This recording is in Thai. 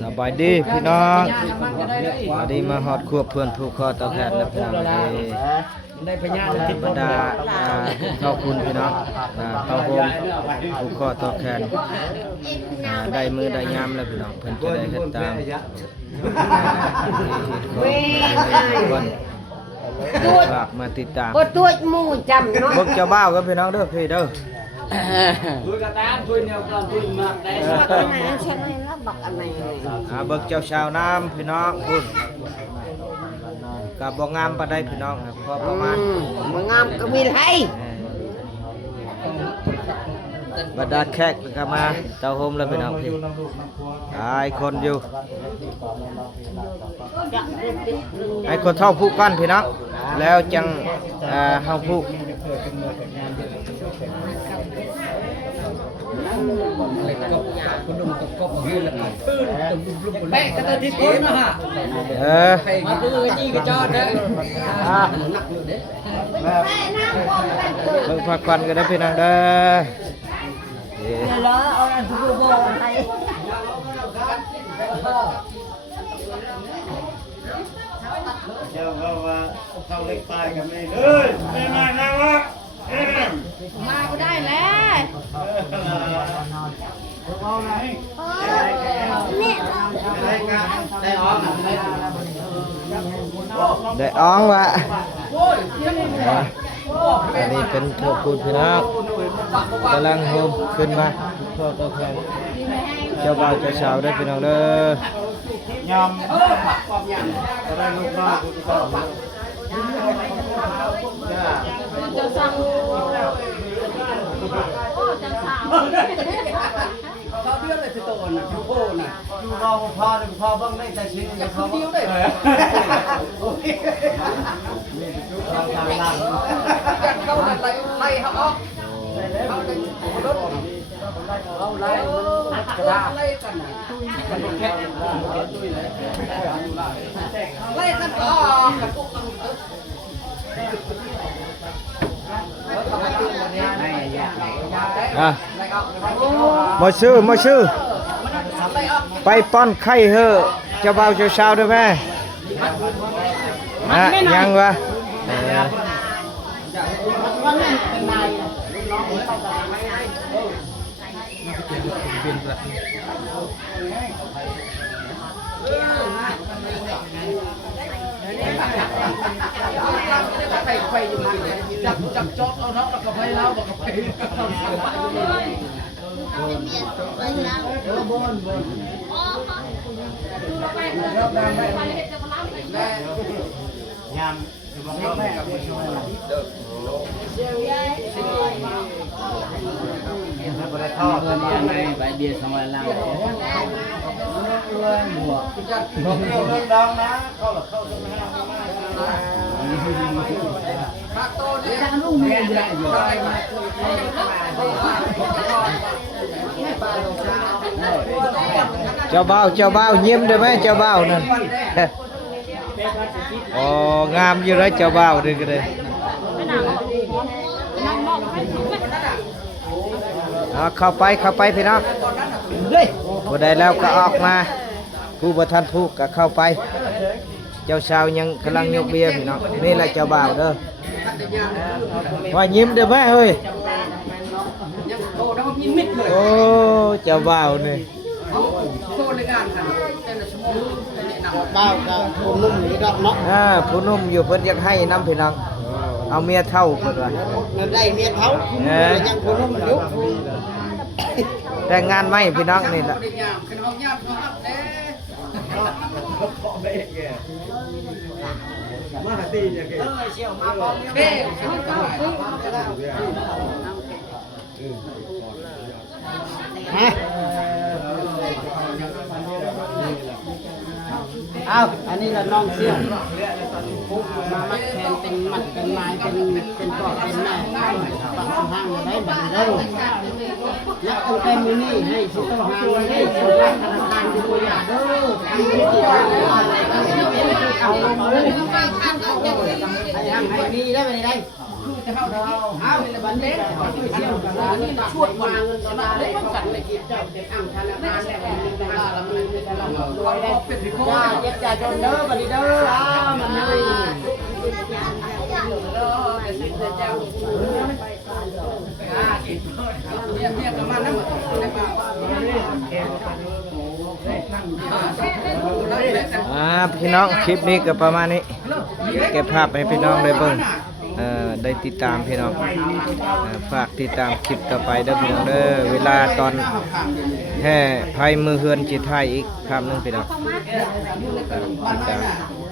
สบายดีพี่น้องวันนี้มาฮอดครัวเพื่อนผู้คอตะแพทย์และพี่น้องได้พญา ธรรมดาเข้าคุณพี่น้องเต้าโฮมผู้คอตะแคนได้มือได้ยามแล้วพี่น้องเพิ่นจะได้เฮ็ดตามคนฝากมาติดตาม บ่ตัวหมู่จำเนาะ เบิ่งเจ้าบ่าวกับพี่น้องเด้อพี่เด้อ คุยกันตามคุยแนวก่อนคุยมาได้ อันไหนฉันให้รับบักอันไหน เบิ่งเจ้าชาวน้ำพี่น้องคุณกับบ่งามปานใดพี่น้องพอประมาณ บ่งามก็มีไผ บรรดาแขกก็มาเต้าโฮมแล้วพี่น้องพี่หลายคนอยู่ไอ้คนเท่าผู้ก้อนพี่น้องแล้วจังเฮาผู้ คุณดุมกับกบยืนแล้วตื่นแปะกระตือที่ก้นนะฮะมาคือจี้กระจอดเด้อ เบิ่งพักควันกันนะพี่น้องเด้อ เหรอเอาอันผู้บ่ไผ เจ้าก็ว่าเข้าเล็กตายกันไม่เลยไม่มานะวะ มาบ่ได้แล้ว เอาไหน นี่ ได้ออกไหม ได้อ้องวะอันนี้เป็นพวกคุณพี่น้องกำลังโฮมขึ้นมาพ่อตัวแทนเจ้าบ่าวเจ้าสาวได้พี่น้องเด้อย ำจะได้ลูกน้อยกูจะต้อง จะสั่งเขาเบี้ยวเลยสิโตน่ะโคน่ะ ดูเราพอดูพอบ้างได้ใจชิ้นจะเขา เบี้ยวได้เลย เราทำลัง เขาไล่เขาออกเขาได้รถเขาไล่กระดาษไล่กันน่ะไล่กันก็กับพวกมันมาซื้อไปป้อนไข่เฮอะเจ้าบ่าวเจ้าสาวได้ไหมยังวะไปอยู่มันจับจอดเอาเนาะแล้วก็ไปแล้วก็ไปยำดูบ้างแม่กับผู้ชมบริทอดใบเบียร์สมัยล่างบอกเรื่องดังนะเข้าหลักเข้าจะไม่ห้ามภาคโตเนี่ยลูกเมียใหญ่อยู่ได้ไหมเจ้าบ่าวยิ้มได้ไหมเจ้าบ่าวนั่นโอ้งามอยู่เลยเจ้าบ่าวนี่ก็ได้เข้าไปพี่น้องบ่ได้แล้วก็ออกมาผู้บ่ทันผู้ก็เข้าไปเจ้าสาวยังกำลังยกเบียร์พี่น้องนี่แหละเจ้าบ่าวเด้อว่ายิ้มได้ไหมเฮ้ยโอ้เจ้าบ่าวนี่ โตในการค่ะแต่ละชั่วโมงแนะนำ บ้ากับผมนุ่มอยู่ดับเนาะ ผู้นุ่มอยู่เพิ่นอยากให้น้ำพี่น้องเอาเมียเท่าเพิ่นว่า นั่นได้เมียเขายังผมนุ่มอยู่ แต่งงานไหมพี่น้องนี่ล่ะ ได้ยามขึ้นห้องยามเขาอัพเด้มาตีเนี่ยเชี่ยวมาบอกเด้อ้าวอันนี้ละน้องเสี่ยวมามัดแทนเป็นมัดเป็นไม้เป็นกอดเป็นแม่ฝั่งห้างได้บังเด้อยักษ์เต็มนี่ให้ชิโตหางให้สุดธนาคารดูตัวอย่างเด้อทำธุรกิจอะไรก็เอาลงเลยให้ห้างให้นี่ได้ไหมได้ เอาบันเด็กเขาเที่ยวกันแล้วนี่ชวดมาเงินตลาดได้กันเลยคิดเจ้าเด็กอ่างธนาคารได้มีเวลาละมีเวลารวยได้ย่าเย็บจ่าจนเด้อบัดนี้เด้ออ้ามันเลยเนี่ยก็มานั่ง พี่น้องคลิปนี้ก็ประมาณนี้เก็บภาพให้พี่น้องได้เบิ่งได้ติดตามพี่น้องฝากติดตามคลิปต่อไปเด้อพี่น้องเด้อเวลาตอนแห่ไพ่มือเฮือนจิตไทยอีกคำหนึงพี่น้องติดตาม